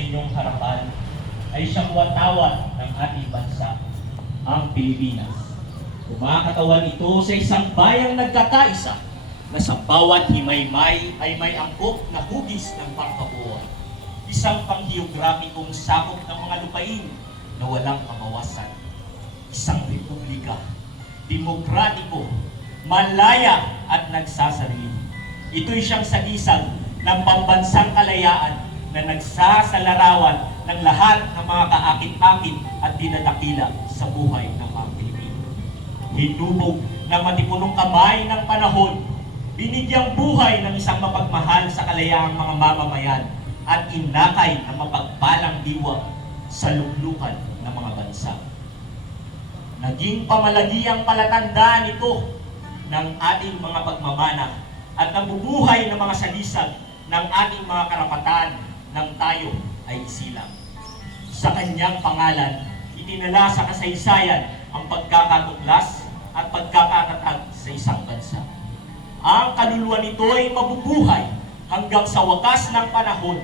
inyong harapan ay siyang watawat ng ating bansa, ang Pilipinas. Kumakatawan ito sa isang bayang nagkakaisa na sa bawat himaymay ay may angkop na hugis ng pangkabuhay. Isang panggeograpikong sakop ng mga lupain na walang kabawasan. Isang republika, demokratiko, malaya at nagsasarili. Ito'y siyang sagisag ng pambansang kalayaan na nagsasalarawan ng lahat ng mga kaakit-akit at dinadakila sa buhay ng mga Pilipino. Hinubog ng matipunong kamay ng panahon, binigyang buhay ng isang mapagmahal sa kalayaang mga mamamayan at inakay ng mapagpalang diwa sa luklukan ng mga bansa. Naging pamalagi ang palatandaan ito ng ating mga pagmamana at nabubuhay ng mga sagisag ng ating mga karapatan ng tayo ay isilang. Sa kanyang pangalan, itinala sa kasaysayan ang pagkakatuklas at pagkakatatag sa isang bansa. Ang kaluluwa nito ay mabubuhay hanggang sa wakas ng panahon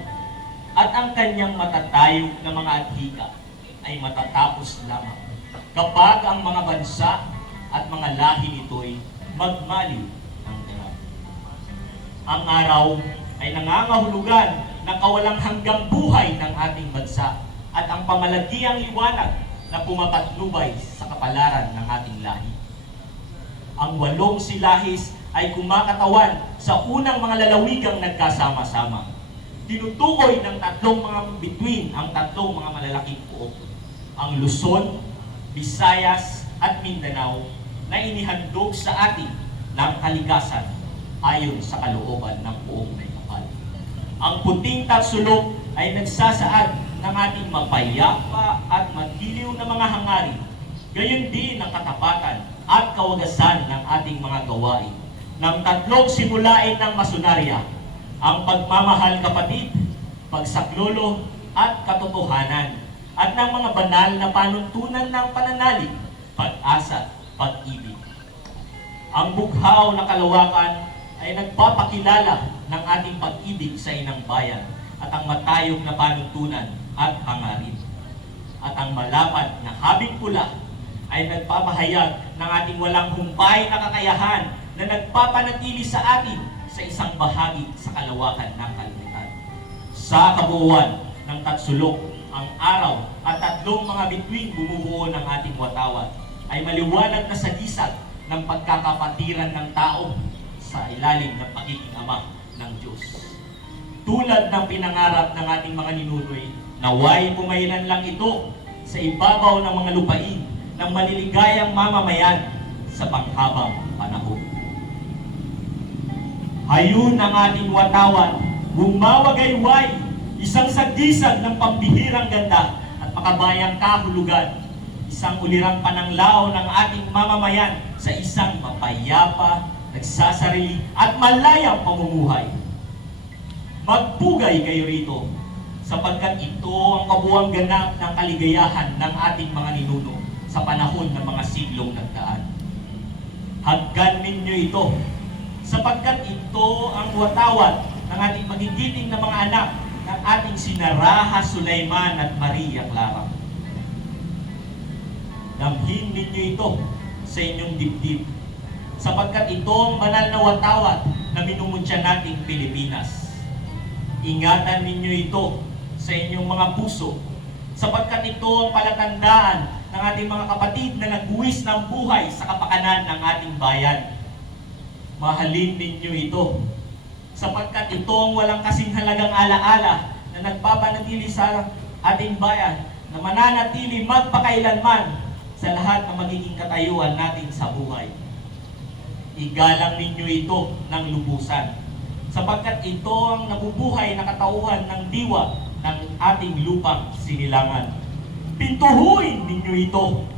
at ang kanyang matatayog na mga adhika ay matatapos lamang kapag ang mga bansa at mga lahi nito'y magmaliw ng ganap. Ang araw ay nangangahulugan ng kawalang hanggang buhay ng ating bansa at ang pamalagiang liwanag na pumapatnubay sa kapalaran ng ating lahi. Ang 8 silahis ay kumakatawan sa unang mga lalawigang nagkasama-sama. Tinutukoy ng 3 mga bituin ang 3 mga malalaking pook, ang Luzon, Visayas at Mindanao na inihandog sa atin ng kalikasan ayon sa kalooban ng buong may kapal. Ang puting tatsulok ay nagsasaad ng ating mapayapa at magiliw na mga hangarin, gayon din ang katapatan at kawagasan ng ating mga gawain. Ng 3 simulain ng masunarya, ang pagmamahal kapatid, pagsaklolo at katotohanan, at ng mga banal na panuntunan ng pananalig, pag-asa, pag-ibig. Ang bughaw na kalawakan ay nagpapakilala ng ating pag-ibig sa inang bayan at ang matayog na panuntunan at hangarin. At ang malapad na habing pula ay nagpapahayag ng ating walang humpay na kakayahan na nagpapanatili sa atin sa isang bahagi sa kalawakan ng kalimitan. Sa kabuuan ng tatsulok, ang araw at 3 mga bituing bumubuo ng ating watawat ay maliwanag na sagisag ng pagkakapatiran ng tao sa ilalim ng pagiging ama ng Diyos. Tulad ng pinangarap ng ating mga ninunoy, naway pumailan lang ito sa ibabaw ng mga lupain ng maliligayang mamamayan sa panghabang panahon. Hayun ang ating watawat, bumawagayway, isang sagisag ng pambihirang ganda at makabayang kahulugan, isang ulirang pananglaw ng ating mamamayan sa isang mapayapa, nagsasarili at malayang pamumuhay. Magpugay kayo rito, sapagkat ito ang kabuuang ganap ng kaligayahan ng ating mga ninuno sa panahon ng mga siglong nagdaan. Haggan ninyo ito, sapagkat ito ang watawat ng ating magigiting na mga anak ng ating sinaraha Sulaiman at Maria Clara. Damhin ninyo ito sa inyong dibdib, sapagkat ito ang banal na watawat na minumutya nating Pilipinas. Ingatan ninyo ito sa inyong mga puso, sapagkat ito ang palatandaan ng ating mga kapatid na nagbuwis ng buhay sa kapakanan ng ating bayan. Mahalin ninyo ito, sapagkat ito ang walang kasing halagang alaala na nagpapanatili sa ating bayan na mananatili magpakailanman sa lahat ng magiging katayuan natin sa buhay. Igalang ninyo ito ng lubusan, sapagkat ito ang nabubuhay na katauhan ng diwa ng ating lupang sinilangan. Pintuhuin ninyo ito,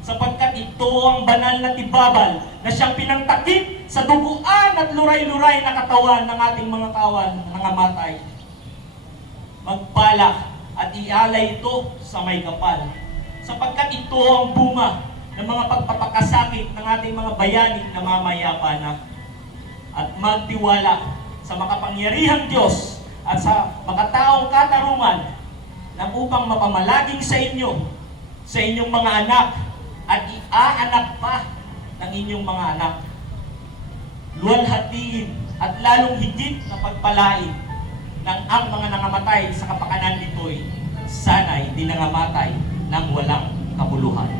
sapagkat ito ang banal na tibabal na siyang pinangtakip sa duguan at luray-luray na katawan ng ating mga kawan, mga matay. Magpala at ialay ito sa may kapal, sapagkat ito ang bunga ng mga pagpapakasakit ng ating mga bayani na mamayapa na. At magtiwala sa makapangyarihang Diyos at sa makataong katarungan na upang mapamalaging sa inyo, sa inyong mga anak, at iaanak pa ng inyong mga anak. Luwalhatiin at lalong higit na pagpalain ng ang mga nangamatay sa kapakanan nito'y sana'y di nangamatay ng walang kabuluhan.